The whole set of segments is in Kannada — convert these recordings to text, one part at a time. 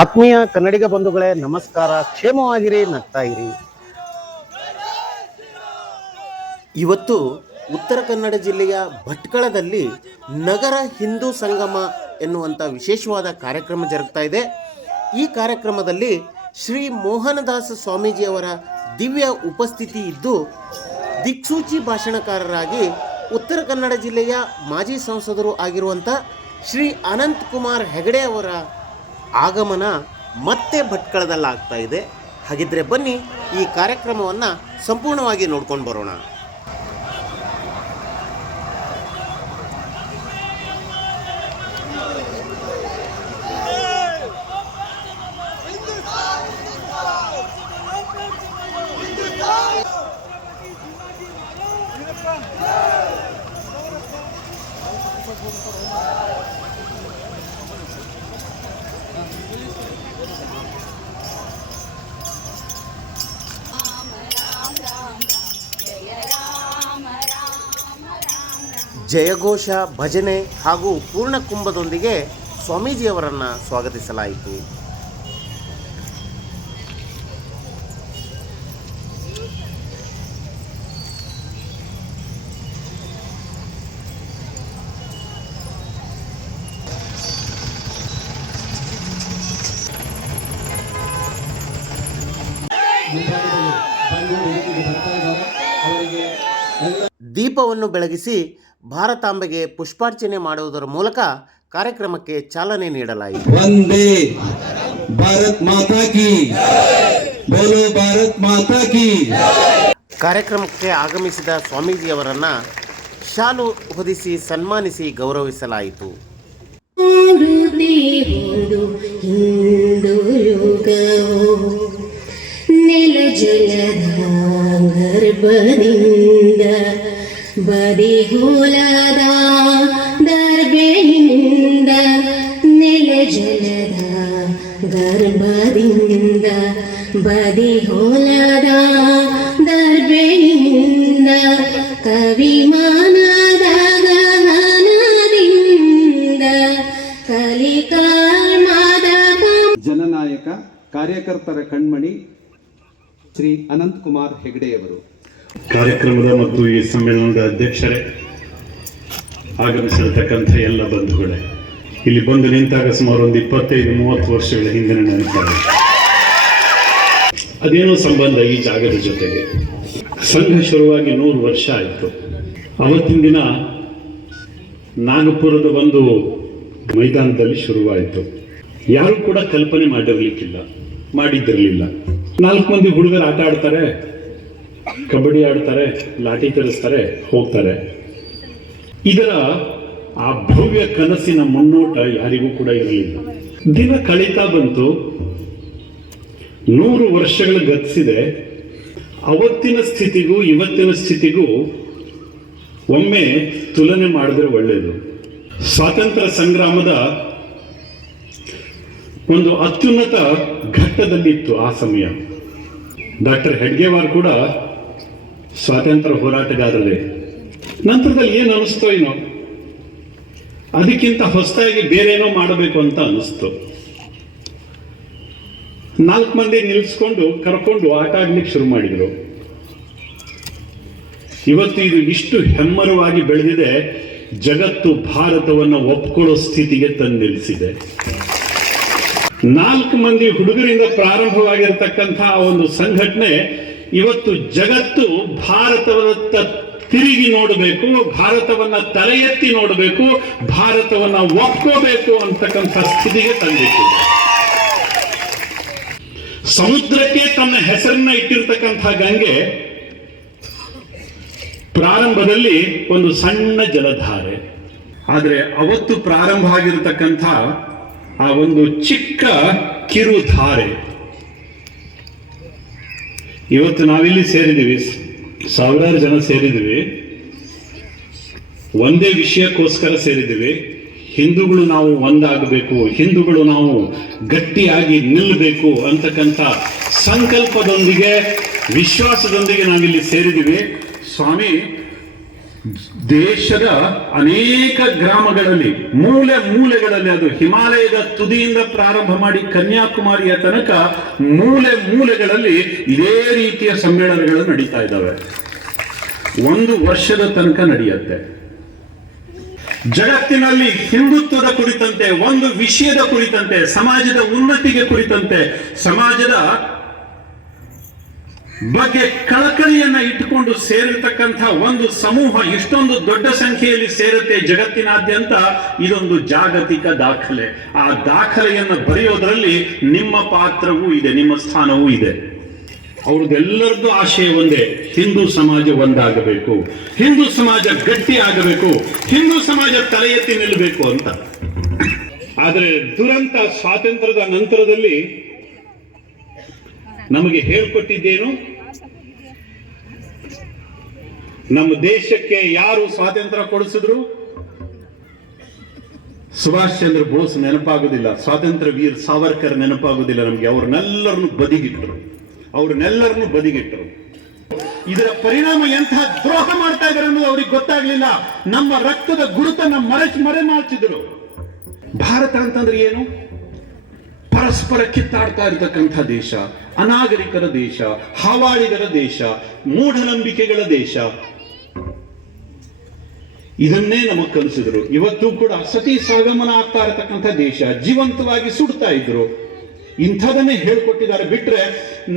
ಆತ್ಮೀಯ ಕನ್ನಡಿಗ ಬಂಧುಗಳೇ ನಮಸ್ಕಾರ. ಕ್ಷೇಮವಾಗಿರಿ, ನಗ್ತಾ ಇರಿ. ಇವತ್ತು ಉತ್ತರ ಕನ್ನಡ ಜಿಲ್ಲೆಯ ಭಟ್ಕಳದಲ್ಲಿ ನಗರ ಹಿಂದೂ ಸಂಗಮ ಎನ್ನುವಂಥ ವಿಶೇಷವಾದ ಕಾರ್ಯಕ್ರಮ ಜರುಗ್ತಾ ಇದೆ. ಈ ಕಾರ್ಯಕ್ರಮದಲ್ಲಿ ಶ್ರೀ ಮೋಹನದಾಸ ಸ್ವಾಮೀಜಿಯವರ ದಿವ್ಯ ಉಪಸ್ಥಿತಿ ಇದ್ದು ದಿಕ್ಸೂಚಿ ಭಾಷಣಕಾರರಾಗಿ ಉತ್ತರ ಕನ್ನಡ ಜಿಲ್ಲೆಯ ಮಾಜಿ ಸಂಸದರು ಆಗಿರುವಂಥ ಶ್ರೀ ಅನಂತ್ ಕುಮಾರ್ ಹೆಗಡೆ ಅವರ ಆಗಮನ ಮತ್ತೆ ಭಟ್ಕಳದಲ್ಲಾಗ್ತಾ ಇದೆ. ಹಾಗಿದ್ರೆ ಬನ್ನಿ ಈ ಕಾರ್ಯಕ್ರಮವನ್ನು ಸಂಪೂರ್ಣವಾಗಿ ನೋಡ್ಕೊಂಡು ಬರೋಣ. ಜಯಘೋಷ, ಭಜನೆ ಹಾಗೂ ಪೂರ್ಣಕುಂಭದೊಂದಿಗೆ ಸ್ವಾಮೀಜಿಯವರನ್ನು ಸ್ವಾಗತಿಸಲಾಯಿತು. ದೀಪವನ್ನು ಬೆಳಗಿಸಿ ಭಾರತಾಂಬೆಗೆ ಪುಷ್ಪಾರ್ಚನೆ ಮಾಡುವುದರ ಮೂಲಕ ಕಾರ್ಯಕ್ರಮಕ್ಕೆ ಚಾಲನೆ ನೀಡಲಾಯಿತು. ವಂದೇ ಭಾರತ್ ಮಾತಾ ಕಿ, ಬೋಲೋ ಭಾರತ್ ಮಾತಾ ಕಿ. ಕಾರ್ಯಕ್ರಮಕ್ಕೆ ಆಗಮಿಸಿದ ಸ್ವಾಮೀಜಿಯವರನ್ನ ಶಾಲು ಹೊದಿಸಿ ಸನ್ಮಾನಿಸಿ ಗೌರವಿಸಲಾಯಿತು. ನೆಲ ಜಲದ ಗರ್ಭದಿಂದ ಬದಿಹೋಲದ ದರ್ಬೆಯಿಂದ, ನೆಲ ಜಲದ ಗರ್ಭದಿಂದ ಬದಿಹೋಲದ ದರ್ಬೆಯಿಂದ, ಕವಿಮಾನದ ಗಗನದಿಂದ ಕಲಿಕಾರ್ಮದ ಜನನಾಯಕ ಕಾರ್ಯಕರ್ತರ ಕಣ್ಮಣಿ ಶ್ರೀ ಅನಂತ್ ಕುಮಾರ್ ಹೆಗಡೆಯವರು. ಕಾರ್ಯಕ್ರಮದ ಮತ್ತು ಈ ಸಮ್ಮೇಳನದ ಅಧ್ಯಕ್ಷರೇ, ಆಗಮಿಸಿರತಕ್ಕಂಥ ಎಲ್ಲ ಬಂಧುಗಳೇ, ಇಲ್ಲಿ ಬಂದು ನಿಂತಾಗ ಸುಮಾರು ಒಂದು 25-30 ವರ್ಷಗಳ ಹಿಂದಿನ ನೆನಪಾಗ. ಅದೇನೋ ಸಂಬಂಧ ಈ ಜಾಗದ ಜೊತೆಗೆ. ಸಂಘ ಶುರುವಾಗಿ 100 ವರ್ಷ ಆಯಿತು. ಅವತ್ತಿನ ದಿನ ನಾಗಪುರದ ಒಂದು ಮೈದಾನದಲ್ಲಿ ಶುರುವಾಯಿತು. ಯಾರು ಕೂಡ ಕಲ್ಪನೆ ಮಾಡಿದ್ದಿರಲಿಲ್ಲ. 4 ಮಂದಿ ಹುಡುಗರು ಆಟ ಆಡ್ತಾರೆ, ಕಬಡ್ಡಿ ಆಡ್ತಾರೆ, ಲಾಠಿ ತರಿಸ್ತಾರೆ, ಹೋಗ್ತಾರೆ. ಇದರ ಆ ಭವ್ಯ ಕನಸಿನ ಮುನ್ನೋಟ ಯಾರಿಗೂ ಕೂಡ ಇರಲಿಲ್ಲ. ದಿನ ಕಳೀತಾ ಬಂತು, 100 ವರ್ಷಗಳು ಗತಿಸಿದೆ. ಅವತ್ತಿನ ಸ್ಥಿತಿಗೂ ಇವತ್ತಿನ ಸ್ಥಿತಿಗೂ ಒಮ್ಮೆ ತುಲನೆ ಮಾಡಿದ್ರೆ ಒಳ್ಳೆಯದು. ಸ್ವಾತಂತ್ರ್ಯ ಸಂಗ್ರಾಮದ ಒಂದು ಅತ್ಯುನ್ನತ ಘಟ್ಟದಲ್ಲಿತ್ತು ಆ ಸಮಯ. ಡಾಕ್ಟರ್ ಹೆಡ್ಗೇವಾರ್ ಕೂಡ ಸ್ವಾತಂತ್ರ್ಯ ಹೋರಾಟಗಾರರೇ. ನಂತರದಲ್ಲಿ ಏನು ಅನಿಸ್ತೋ ಏನೋ, ಅದಕ್ಕಿಂತ ಹೊಸದಾಗಿ ಬೇರೇನೋ ಮಾಡಬೇಕು ಅಂತ ಅನಿಸ್ತು. 4 ಮಂದಿ ನಿಲ್ಲಿಸ್ಕೊಂಡು ಕರ್ಕೊಂಡು ಆಟ ಆಡ್ಲಿಕ್ಕೆ ಶುರು ಮಾಡಿದ್ರು. ಇವತ್ತು ಇದು ಇಷ್ಟು ಹೆಮ್ಮರವಾಗಿ ಬೆಳೆದಿದೆ, ಜಗತ್ತು ಭಾರತವನ್ನು ಒಪ್ಕೊಳ್ಳೋ ಸ್ಥಿತಿಗೆ ತಂದು ನಿಲ್ಲಿಸಿದೆ. 4 ಮಂದಿ ಹುಡುಗರಿಂದ ಪ್ರಾರಂಭವಾಗಿರತಕ್ಕಂತಹ ಒಂದು ಸಂಘಟನೆ ಇವತ್ತು ಜಗತ್ತು ಭಾರತವತ್ತ ತಿರುಗಿ ನೋಡಬೇಕು, ಭಾರತವನ್ನ ತಲೆ ಎತ್ತಿ ನೋಡಬೇಕು, ಭಾರತವನ್ನ ಒಪ್ಕೋಬೇಕು ಅಂತಕ್ಕಂಥ ಸ್ಥಿತಿಗೆ ತಂದಿಟ್ಟಿದೆ. ಸಮುದ್ರಕ್ಕೆ ತನ್ನ ಹೆಸರನ್ನ ಇಟ್ಟಿರ್ತಕ್ಕಂಥ ಗಂಗೆ ಪ್ರಾರಂಭದಲ್ಲಿ ಒಂದು ಸಣ್ಣ ಜಲಧಾರೆ. ಆದರೆ ಅವತ್ತು ಪ್ರಾರಂಭ ಆಗಿರತಕ್ಕಂಥ ಆ ಒಂದು ಚಿಕ್ಕ ಕಿರುಧಾರೆ ಇವತ್ತು ನಾವಿಲ್ಲಿ ಸೇರಿದ್ದೀವಿ, 1000 ಜನ ಸೇರಿದ್ದೀವಿ. ಒಂದೇ ವಿಷಯಕ್ಕೋಸ್ಕರ ಸೇರಿದ್ದೀವಿ. ಹಿಂದೂಗಳು ನಾವು ಒಂದಾಗಬೇಕು, ಹಿಂದೂಗಳು ನಾವು ಗಟ್ಟಿಯಾಗಿ ನಿಲ್ಲಬೇಕು ಅಂತಕ್ಕಂಥ ಸಂಕಲ್ಪದೊಂದಿಗೆ, ವಿಶ್ವಾಸದೊಂದಿಗೆ ನಾವಿಲ್ಲಿ ಸೇರಿದ್ದೀವಿ. ಸ್ವಾಮಿ ದೇಶದ ಅನೇಕ ಗ್ರಾಮಗಳಲ್ಲಿ, ಮೂಲೆ ಮೂಲೆಗಳಲ್ಲಿ, ಅದು ಹಿಮಾಲಯದ ತುದಿಯಿಂದ ಪ್ರಾರಂಭ ಮಾಡಿ ಕನ್ಯಾಕುಮಾರಿಯ ತನಕ ಮೂಲೆ ಮೂಲೆಗಳಲ್ಲಿ ಇದೇ ರೀತಿಯ ಸಮ್ಮೇಳನಗಳು ನಡೀತಾ ಇದ್ದಾವೆ. 1 ವರ್ಷದ ತನಕ ನಡೆಯುತ್ತೆ. ಜಗತ್ತಿನಲ್ಲಿ ಹಿಂದುತ್ವದ ಕುರಿತಂತೆ, ಒಂದು ವಿಷಯದ ಕುರಿತಂತೆ, ಸಮಾಜದ ಉನ್ನತಿಗೆ ಕುರಿತಂತೆ, ಸಮಾಜದ ಬಗ್ಗೆ ಕಳಕಳಿಯನ್ನ ಇಟ್ಟುಕೊಂಡು ಸೇರಿರ್ತಕ್ಕಂಥ ಒಂದು ಸಮೂಹ ಇಷ್ಟೊಂದು ದೊಡ್ಡ ಸಂಖ್ಯೆಯಲ್ಲಿ ಸೇರುತ್ತೆ ಜಗತ್ತಿನಾದ್ಯಂತ. ಇದೊಂದು ಜಾಗತಿಕ ದಾಖಲೆ. ಆ ದಾಖಲೆಯನ್ನು ಬರೆಯೋದ್ರಲ್ಲಿ ನಿಮ್ಮ ಪಾತ್ರವೂ ಇದೆ, ನಿಮ್ಮ ಸ್ಥಾನವೂ ಇದೆ. ಅವ್ರದ್ದೆಲ್ಲರದ್ದು ಆಶಯ ಒಂದೇ, ಹಿಂದೂ ಸಮಾಜ ಒಂದಾಗಬೇಕು, ಹಿಂದೂ ಸಮಾಜ ಗಟ್ಟಿ ಆಗಬೇಕು, ಹಿಂದೂ ಸಮಾಜ ತಲೆ ಎತ್ತಿ ನಿಲ್ಲಬೇಕು ಅಂತ. ಆದರೆ ದುರಂತ ಸ್ವಾತಂತ್ರ್ಯದ ನಂತರದಲ್ಲಿ ನಮಗೆ ಹೇಳ್ಕೊಟ್ಟಿದ್ದೇನು? ನಮ್ಮ ದೇಶಕ್ಕೆ ಯಾರು ಸ್ವಾತಂತ್ರ್ಯ ಕೊಡಿಸಿದ್ರು? ಸುಭಾಷ್ ಚಂದ್ರ ಬೋಸ್ ನೆನಪಾಗುದಿಲ್ಲ, ಸ್ವಾತಂತ್ರ್ಯ ವೀರ್ ಸಾವರ್ಕರ್ ನೆನಪಾಗುದಿಲ್ಲ ನಮಗೆ. ಅವ್ರನ್ನೆಲ್ಲರನ್ನು ಬದಿಗಿಟ್ಟರು. ಇದರ ಪರಿಣಾಮ ಎಂತಹ ದ್ರೋಹ ಮಾಡ್ತಾ ಇದ್ದಾರೆ ಅನ್ನೋದು ಅವ್ರಿಗೆ ಗೊತ್ತಾಗ್ಲಿಲ್ಲ. ನಮ್ಮ ರಕ್ತದ ಗುರುತನ್ನ ಮರೆ ಮಾಡ್ತಿದ್ರು. ಭಾರತ ಅಂತಂದ್ರೆ ಏನು? ಪರಸ್ಪರ ಕಿತ್ತಾಡ್ತಾ ಇರತಕ್ಕಂಥ ದೇಶ, ಅನಾಗರಿಕರ ದೇಶ, ಹಾವಾಳಿಗರ ದೇಶ, ಮೂಢನಂಬಿಕೆಗಳ ದೇಶ. ಇದನ್ನೇ ನಮಗೆ ಕಲಿಸಿದ್ರು. ಇವತ್ತು ಕೂಡ ಸತಿ ಸಾಗಮನ ಆಗ್ತಾ ಇರತಕ್ಕಂಥ ದೇಶ, ಜೀವಂತವಾಗಿ ಸುಡ್ತಾ ಇದ್ರು. ಇಂಥದನ್ನೇ ಹೇಳ್ಕೊಟ್ಟಿದ್ದಾರೆ. ಬಿಟ್ರೆ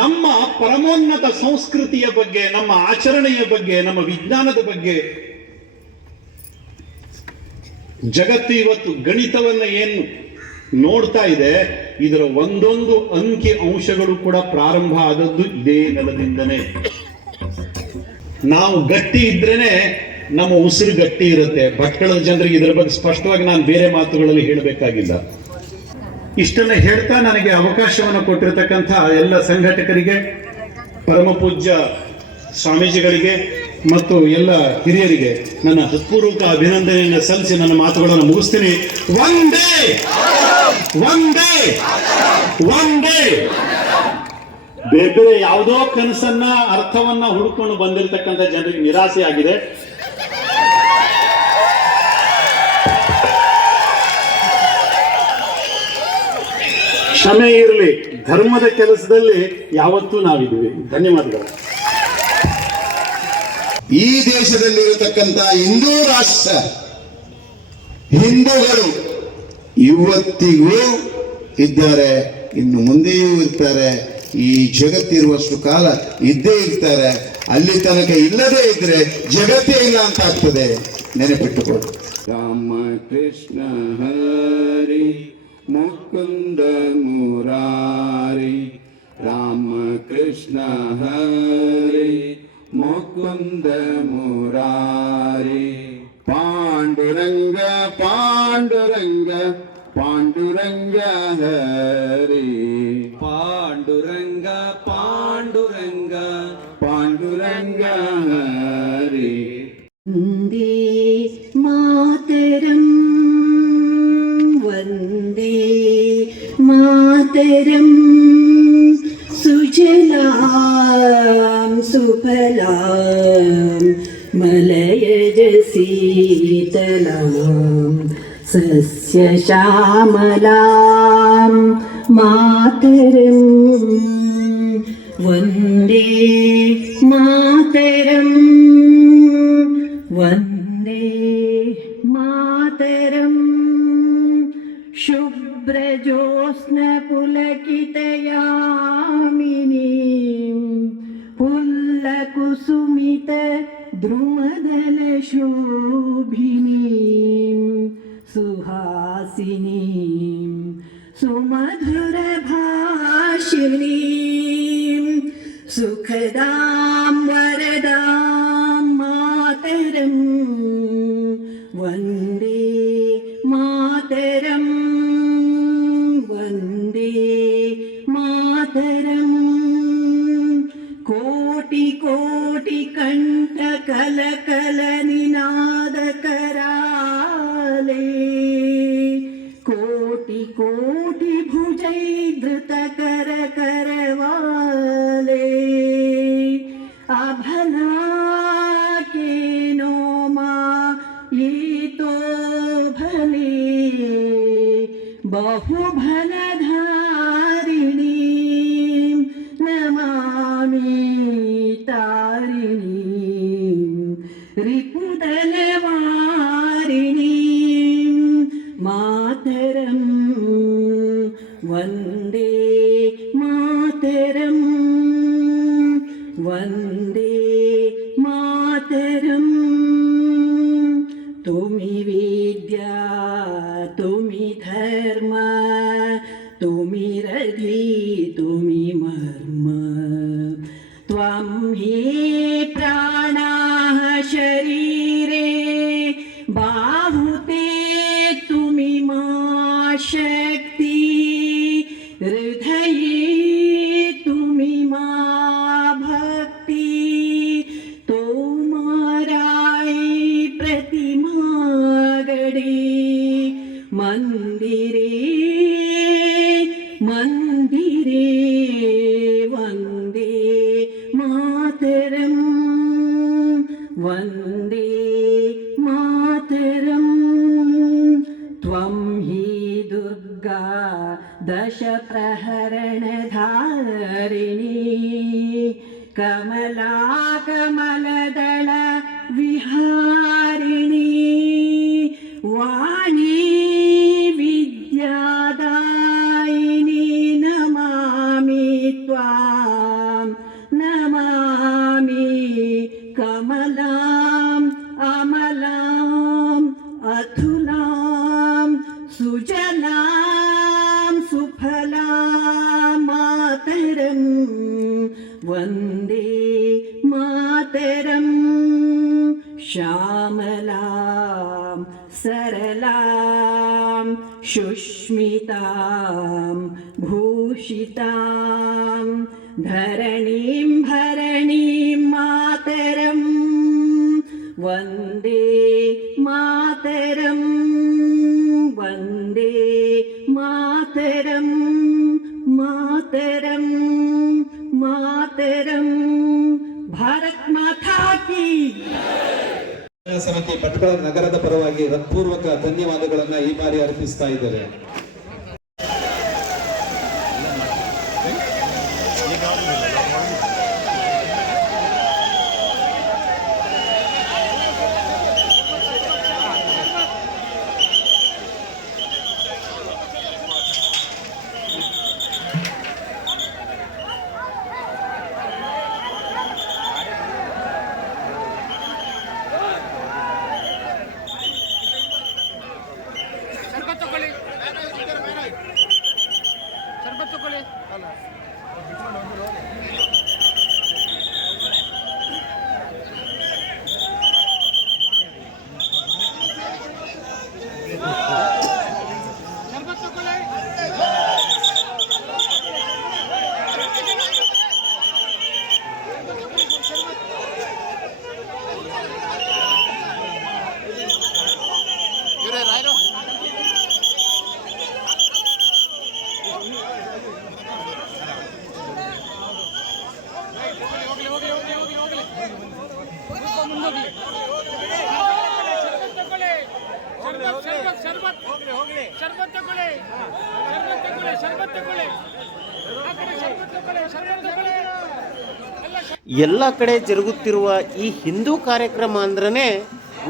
ನಮ್ಮ ಪರಮೋನ್ನತ ಸಂಸ್ಕೃತಿಯ ಬಗ್ಗೆ, ನಮ್ಮ ಆಚರಣೆಯ ಬಗ್ಗೆ, ನಮ್ಮ ವಿಜ್ಞಾನದ ಬಗ್ಗೆ ಜಗತ್ತು ಇವತ್ತು ಗಣಿತವನ್ನ ಏನು ನೋಡ್ತಾ ಇದೆ, ಇದರ ಒಂದೊಂದು ಅಂಕಿ ಅಂಶಗಳು ಕೂಡ ಪ್ರಾರಂಭ ಆದದ್ದು ಇದೇ ನೆಲದಿಂದನೇ. ನಾವು ಗಟ್ಟಿ ಇದ್ರೇನೆ ನಮ್ಮ ಉಸಿರು ಗಟ್ಟಿ ಇರುತ್ತೆ. ಭಟ್ಕಳದ ಜನರಿಗೆ ಇದರ ಬಗ್ಗೆ ಸ್ಪಷ್ಟವಾಗಿ ನಾನು ಬೇರೆ ಮಾತುಗಳಲ್ಲಿ ಹೇಳಬೇಕಾಗಿಲ್ಲ. ಇಷ್ಟನ್ನ ಹೇಳ್ತಾ ನನಗೆ ಅವಕಾಶವನ್ನು ಕೊಟ್ಟಿರತಕ್ಕಂಥ ಎಲ್ಲ ಸಂಘಟಕರಿಗೆ, ಪರಮ ಪೂಜ್ಯ ಸ್ವಾಮೀಜಿಗಳಿಗೆ ಮತ್ತು ಎಲ್ಲ ಹಿರಿಯರಿಗೆ ನನ್ನ ಹೃತ್ಪೂರ್ವಕ ಅಭಿನಂದನೆಯನ್ನು ಸಲ್ಲಿಸಿ ನನ್ನ ಮಾತುಗಳನ್ನು ಮುಗಿಸ್ತೀನಿ. ಒಂದೇ ಬೇರೆ ಯಾವುದೋ ಕನಸನ್ನ, ಅರ್ಥವನ್ನ ಹುಡುಕೊಂಡು ಬಂದಿರತಕ್ಕಂಥ ಜನರಿಗೆ ನಿರಾಸೆ ಆಗಿದೆ. ಕ್ಷಮೆ ಇರಲಿ. ಧರ್ಮದ ಕೆಲಸದಲ್ಲಿ ಯಾವತ್ತೂ ನಾವಿದ್ದೀವಿ. ಧನ್ಯವಾದಗಳು. ಈ ದೇಶದಲ್ಲಿರತಕ್ಕಂಥ ಹಿಂದೂ ರಾಷ್ಟ್ರ, ಹಿಂದೂಗಳು ಇವತ್ತಿಗೂ ಇದ್ದಾರೆ, ಇನ್ನು ಮುಂದೆಯೂ ಇರ್ತಾರೆ. ಈ ಜಗತ್ತಿರುವಷ್ಟು ಕಾಲ ಇದ್ದೇ ಇರ್ತಾರೆ. ಅಲ್ಲಿ ತನಕ ಇಲ್ಲದೇ ಇದ್ರೆ ಜಗತ್ತೇ ಇಲ್ಲ ಅಂತ ಆಗ್ತದೆ. ನೆನಪಿಟ್ಟುಕೊಳ್ಳಿ. ರಾಮ ಕೃಷ್ಣ ಹರಿ ಮುಕುಂದ ಮುರಾರಿ, ರಾಮ ಕೃಷ್ಣ ಹರಿ ಮುಕುಂದ ಮುರಾರಿ, ಪಾಂಡುರಂಗ ಪಾಂಡುರಂಗ ಪಾಂಡುರಂಗ ಹರಿ, ಪಾಂಡುರಂಗ ಪಾಂಡುರಂಗ ಪಾಂಡುರಂಗ ಹರಿ. ವಂದೇ ಮಾತರಂ, ವಂದೇ ಮಾತರಂ, ಸುಜಲಾಂ ಸುಫಲಾಂ ಮಲಯಜ ಶೀತಲಾಂ ಸಸ್ಯ ಶ್ಯಾಮಲಾಂ ಮಾತರಂ. ವಂದೇ ಮಾತರಂ, ವಂದೇ ಮಾತರಂ. ಶುಭ್ರಜೋತ್ಸ್ನ ಪುಲಕಿತಯಾಮಿನೀಂ ಪುಲ್ಲಕುಸುಮಿತ ದ್ರುಮದಲಶೋಭಿನೀಂ ಸುಹಾಸಿನೀಂ ಸುಮಧುರಭಾಷಿಣೀಂ ಸುಖದಾಂ ವರದಾಂ ಮಾತರಂ. ವಂದೇ ಮಾತರಂ, ವಂದೇ ಮಾತರಂ. ಕೋಟಿ ಕೋಟಿ ಕಂಠ ಕಲ ಕಲ ನಿನಾದ ಕರಾಲೆ, ಕೋಟಿ ಕೋಟಿ ಭುಜೈಧೃತ ಕರ ಕರವಾಲೆ. ಅಭಲಾ ಕೇನೋ बहुफलधारिणीं नमामि तारिणीं रिपुदलवारिणीं मातरं वन्दे मातरं वन्दे मातरम् तुमि विद्या तुमि धर्म तुमि रधि तुमि मर्म त्वं हि प्राणाः शरीरे बाहुते तुमि मा शक्ति हृदये तुमि मा भक्ति तोमाराई प्रतिमा गडे मंदिरे मंदिरे वंदे मातरम वंदे मातरम त्वं हि दुर्गा दश प्रहरणधारिणी कमला कमलदल विहारिणी वाणी विद्यादायिनी नमामि त्वां नमामि कमलाम् अमलाम् अथुलां सुजलां सुफलां मातरं वन्दे मातरं श्यामलां सरलां सुष्मितां भूषितां धरणीं भरणीं मातरं वन्दे मातरं वन्दे मातरं मातरं मातरं भारत माता की ಸಮಿತಿ ಭಟ್ಕಳ ನಗರದ ಪರವಾಗಿ ಹೃತ್ಪೂರ್ವಕ ಧನ್ಯವಾದಗಳನ್ನ ಈ ಬಾರಿ ಅರ್ಪಿಸ್ತಾ ಇದ್ದಾರೆ. ಎಲ್ಲ ಕಡೆ ಜರುಗುತ್ತಿರುವ ಈ ಹಿಂದೂ ಕಾರ್ಯಕ್ರಮ ಅಂದ್ರೆ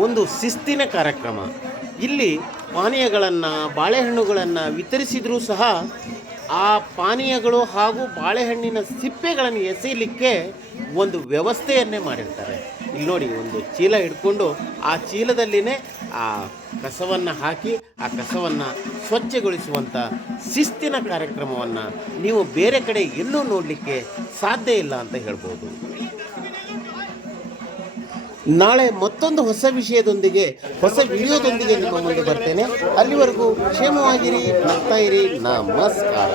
ಒಂದು ಶಿಸ್ತಿನ ಕಾರ್ಯಕ್ರಮ. ಇಲ್ಲಿ ಪಾನೀಯಗಳನ್ನು ಬಾಳೆಹಣ್ಣುಗಳನ್ನು ವಿತರಿಸಿದರೂ ಸಹ ಆ ಪಾನೀಯಗಳು ಹಾಗೂ ಬಾಳೆಹಣ್ಣಿನ ಸಿಪ್ಪೆಗಳನ್ನು ಎಸೆಯಲಿಕ್ಕೆ ಒಂದು ವ್ಯವಸ್ಥೆಯನ್ನೇ ಮಾಡಿರ್ತಾರೆ. ಇಲ್ಲಿ ನೋಡಿ, ಒಂದು ಚೀಲ ಹಿಡ್ಕೊಂಡು ಆ ಚೀಲದಲ್ಲಿನೇ ಆ ಕಸವನ್ನು ಹಾಕಿ ಆ ಕಸವನ್ನು ಸ್ವಚ್ಛಗೊಳಿಸುವಂಥ ಶಿಸ್ತಿನ ಕಾರ್ಯಕ್ರಮವನ್ನು ನೀವು ಬೇರೆ ಕಡೆ ಎಲ್ಲೂ ನೋಡಲಿಕ್ಕೆ ಸಾಧ್ಯ ಇಲ್ಲ ಅಂತ ಹೇಳ್ಬೋದು. ನಾಳೆ ಮತ್ತೊಂದು ಹೊಸ ವಿಷಯದೊಂದಿಗೆ, ಹೊಸ ವಿಡಿಯೋದೊಂದಿಗೆ ನಿಮ್ಮ ಮುಂದೆ ಬರ್ತೇನೆ. ಅಲ್ಲಿವರೆಗೂ ಕ್ಷೇಮವಾಗಿರಿ, ನಗ್ತಾ ಇರಿ. ನಮಸ್ಕಾರ.